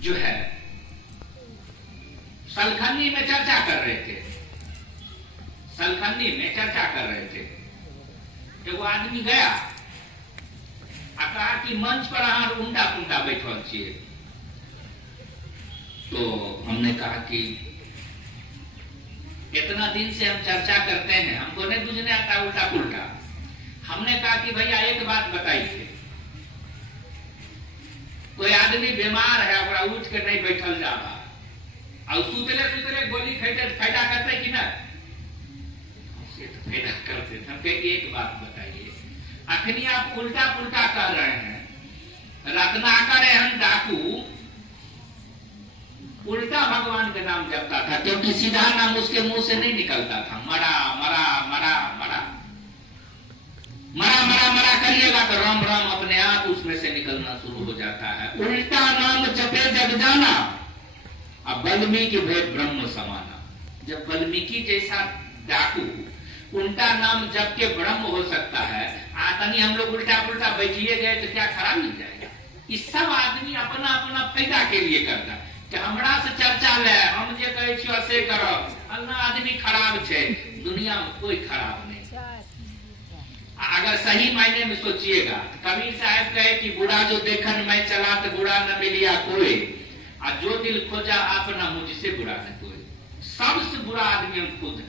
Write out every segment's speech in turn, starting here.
जो है सलखन्नी में चर्चा कर रहे थे। सलखन्नी में चर्चा कर रहे थे। एगो आदमी गया आ कहा कि मंच पर अहाँ उल्टा पुल्टा बैठल छिए। तो हमने कहा कि इतना दिन से हम चर्चा करते हैं, हमको नहीं बुझने आता उल्टा पुल्टा। हमने कहा कि भैया एक बात बताइए, कोई आदमी बीमार है ओकरा उठ के नहीं बैठल जा रहा और सुतले सुतले गोली खाते फायदा करते कि ना? फायदा करते। हम कहे एक बात बताइए, अखनी आप उल्टा पुल्टा कर रहे हैं। रत्नाकर एहन डाकू उल्टा भगवान के नाम जपता था, क्योंकि सीधा नाम उसके मुंह से नहीं निकलता था। मरा मरा मरा मरा मरा मरा मरा करिएगा तो राम राम अपने आप उसमें से निकलना शुरू हो जाता है। उल्टा नाम जपे जग जाना, अब वाल्मीकि भेद ब्रह्म समाना। जब वाल्मीकि जैसा डाकू उल्टा नाम जप के ब्रह्म हो सकता है, आतनी हम लोग उल्टा पुल्टा बैठिए गए तो क्या खराब मिल जाएगा? इस सब आदमी अपना अपना फायदा के लिए करता है कि हमरा से चर्चा ले, हम जे कहे छियो से करब। अन्ना आदमी खराब छे, दुनिया में कोई खराब नहीं। अगर सही मायने में सोचिएगा, कबीर साहब कहे कि बुरा जो देखन मैं चला तो बुरा न मिलिया कोई, और जो दिल खोजा आपना मुझसे बुरा न कोई। सबसे बुरा आदमी हम खुद है,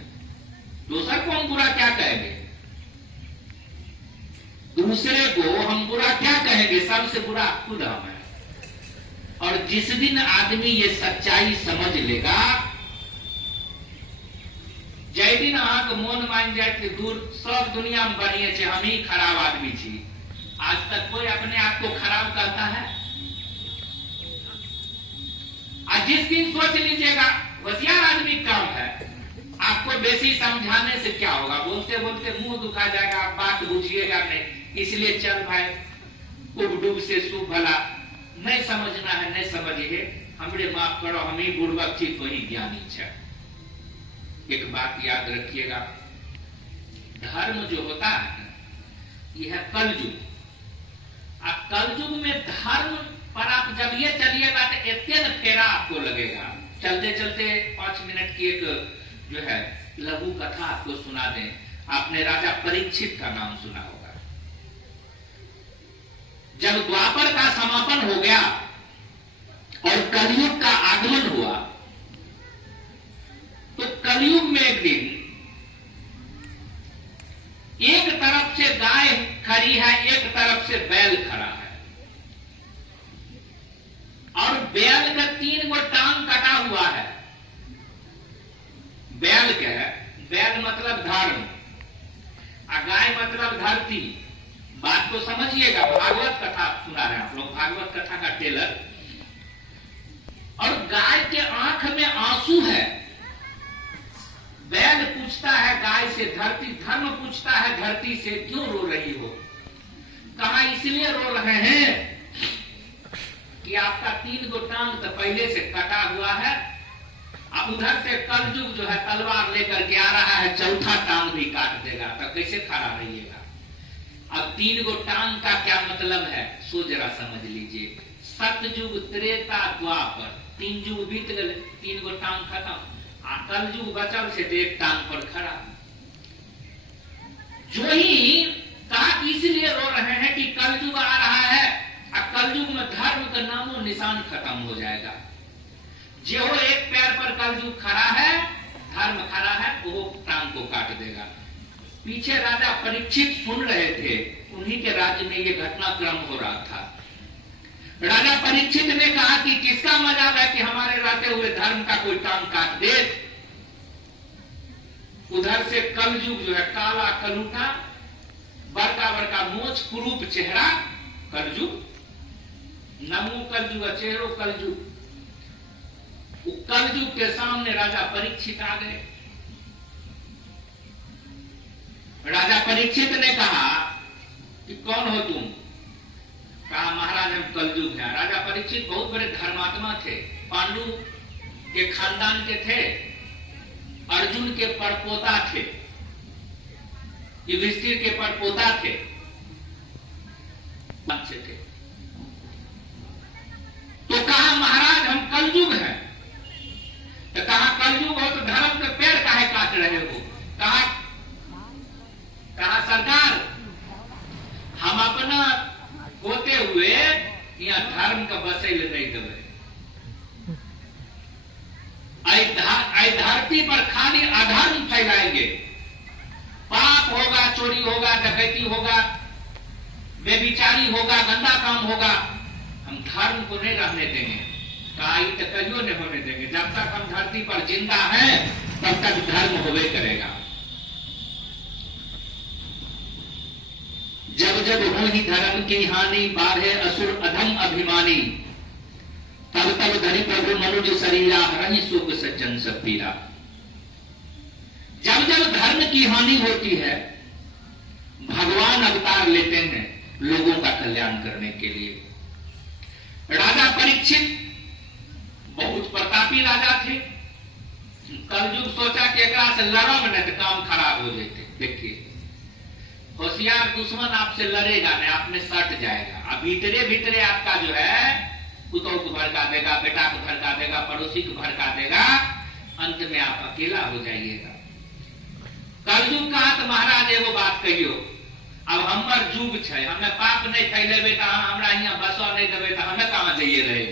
दूसरे को हम बुरा क्या कहेंगे? दूसरे को हम बुरा क्या कहेंगे? सबसे बुरा खुद हम है। और जिस दिन आदमी ये सच्चाई समझ लेगा, जय दिन अहाँ मोन मान जाए कि दूर सब दुनिया में बनिए छे, हम ही खराब आदमी छी। आज तक कोई अपने आप को खराब कहता है? आज जिस दिन सोच लीजिएगा होशियार आदमी कम है, आपको बेसी समझाने से क्या होगा? बोलते बोलते मुंह दुखा जाएगा, आप बात बुझिएगा नहीं। इसलिए चल भाई उब डूब से सु भला, नहीं समझना है नहीं समझिए, हमरे माफ करो, हम ही बुर्बक छी, तो ही ज्ञानी छे। एक बात याद रखिएगा, धर्म जो होता है यह है कलयुग। आप कलयुग में धर्म पर आप जब ये चलिएगा तो इतने फेरा आपको लगेगा। चलते चलते 5 मिनट की एक जो है लघु कथा आपको सुना दें। आपने राजा परीक्षित का नाम सुना होगा। जब द्वापर का समापन हो गया और कलयुग का आगमन हुआ, तो कलयुग में एक दिन एक तरफ से गाय खड़ी है, एक तरफ से बैल खड़ा है, और बैल का 3 गो टांग कटा हुआ है। बैल क्या है? बैल मतलब धर्म, और गाय मतलब धरती। बात को समझिएगा, भागवत कथा सुना रहे हैं आप लोग, भागवत कथा का टेलर। और गाय के आंख में आंसू है। बैल पूछता है गाय से, धरती धर्म पूछता है धरती से, क्यों रो रही हो? कहा इसलिए रो रहे हैं कि आपका 3 गो टांग तो पहले से कटा हुआ है, अब उधर से कलयुग जो है तलवार लेकर के आ रहा है, चौथा टांग भी काट देगा, तो कैसे खड़ा रहिएगा? अब 3 गो टांग का क्या मतलब है सो जरा समझ लीजिए। सतयुग त्रेता द्वापर 3 युग बीत गए, 3 गो टांग खत्म, कलयुग बचल से तो एक टांग पर खड़ा। जो ही कहा इसलिए रो रहे हैं कि कलयुग आ रहा है, और कलयुग में धर्म का नामो निशान खत्म हो जाएगा। जो एक पैर पर कलयुग खड़ा है, धर्म खड़ा है, वो टांग को काट देगा। पीछे राजा परीक्षित सुन रहे थे, उन्हीं के राज्य में ये घटनाक्रम हो रहा था। राजा परीक्षित ने कहा कि किसका मजाक है कि हमारे रहते हुए धर्म का कोई टांग काट दे। उधर से कलयुग जो है काला कलूटा, बड़का बड़का मोछ, कुरूप चेहरा कलयुग, नमो कलयुग चेहरो कलयुग। कलयुग के सामने राजा परीक्षित आ गए। राजा परीक्षित ने कहा कि कौन हो तुम? कहा महाराज हम कलयुग हैं। राजा परीक्षित बहुत बड़े धर्मात्मा थे, पांडु के खानदान के थे, अर्जुन के परपोता थे, युधिष्ठिर के परपोता थे, अच्छे थे। तो कहा महाराज नहीं देवे। धरती पर खाली अधर्म फैलाएंगे, पाप होगा, चोरी होगा, डकैती होगा, बेविचारी होगा, गंदा काम होगा, हम धर्म को नहीं रहने देंगे। कहा तो कहियो नहीं होने देंगे। जब तक हम धरती पर जिंदा हैं तब तक धर्म होवे करेगा। जब जब हो ही धर्म की हानि, बाढ़े असुर अधम अभिमानी, तब तब धरि प्रभु मनुज शरीरा, हरहि शोक सज्जन सब पीरा। जब जब धर्म की हानि होती है, भगवान अवतार लेते हैं लोगों का कल्याण करने के लिए। राजा परीक्षित बहुत प्रतापी राजा थे। कलयुग सोचा कि एकरा से लड़ब न तो काम खराब हो जाते। देखिए, होशियार दुश्मन आपसे लड़ेगा नहीं, आप में सट जाएगा। अब भीतरे भीतरे आपका जो है पुतों को भड़का देगा, बेटा को भड़का देगा, पड़ोसी को भड़का देगा, अंत में आप अकेला हो जाइएगा। कलयुग कहा तो महाराज एगो बात कहियो, अब हमर जुग है, हमें पाप नहीं फैलेबे तो हमरा यहाँ बसवा नहीं देवे तो हमें कहाँ जाइए रहे।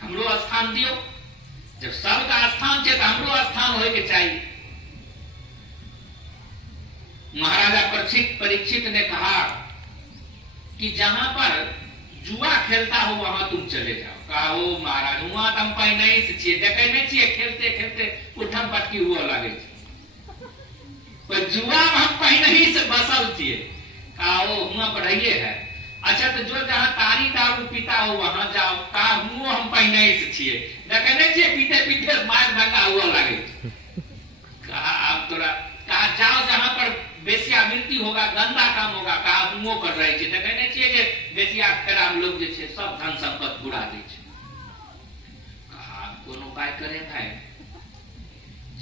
हमरो स्थान दियो। जब सबका स्थान है तो हमरो स्थान होए के चाहिए। महाराजा परीक्षित ने कहा कि जहां पर जुआ खेलता हो वहां तुम चले जाओ। कहा हो महाराज, वहां तो हम पहिने से छिए, देखे नहीं छिए खेलते खेलते उठम पटकी हुआ लगे, पर जुआ में हम पहिने ही से बसल छिए। कहा हो वहां पढ़ाइए है। अच्छा तो जो जहां तारी दारू पीता हो वहां जाओ। कहा हुआ हम पहिने ही से छिए, देखे नहीं छिए पीते पीते मार धंगा हुआ लगे। कहा आप तोरा, कहा जाओ जहां पर बेसियावृत्ति होगा, गंदा काम होगा, कहा मुंह पर रहे छे। देखे नहीं छिए जे बेसिया खराब लोग जे छे सब धन संपत्ति बुड़ा दे छे। कहा कोनो उपाय करे भाई,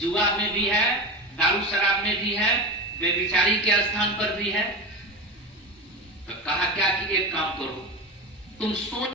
जुआ में भी है, दारू शराब में भी है, बेविचारी के स्थान पर भी है। तो कहा क्या कि एक काम करो, तुम सोच